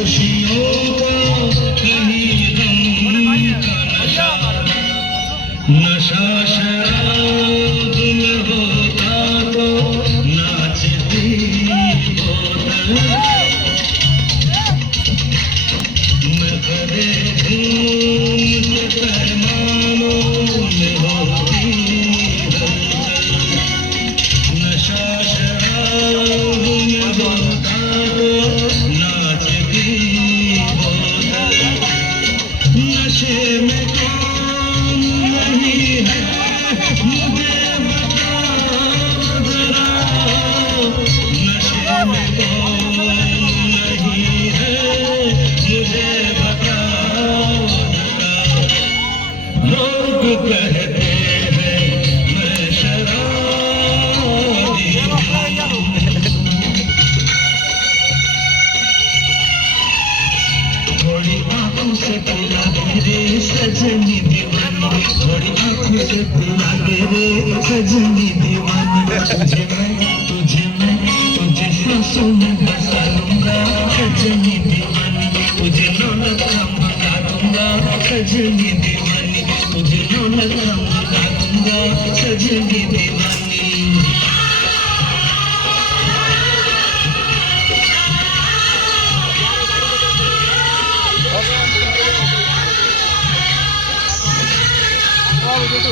खुशियों का कहीं गम का नशा शराब में होता तो नाचती बोतल मैं भरे धूम के पैमानों में होती हलचल नशा शराब में होता तो नाचती बोतल नशे में कौन नहीं है मुझे बताओ जरा नशे में कौन नहीं है मुझे बताओ जरा लोग कहते हैं मैं शराबी हूँ थोड़ी आंखों से पिला रे सजनी दीवानी थोड़ी आंखों से पिला रे सजनी दीवानी तुझे सांसों में बसा लूंगा सजनी दीवानी तुझे रौनक मंगा दूंगा सजनी दीवानी तुझे रौनक मंगा दूंगा सजनी दीवानी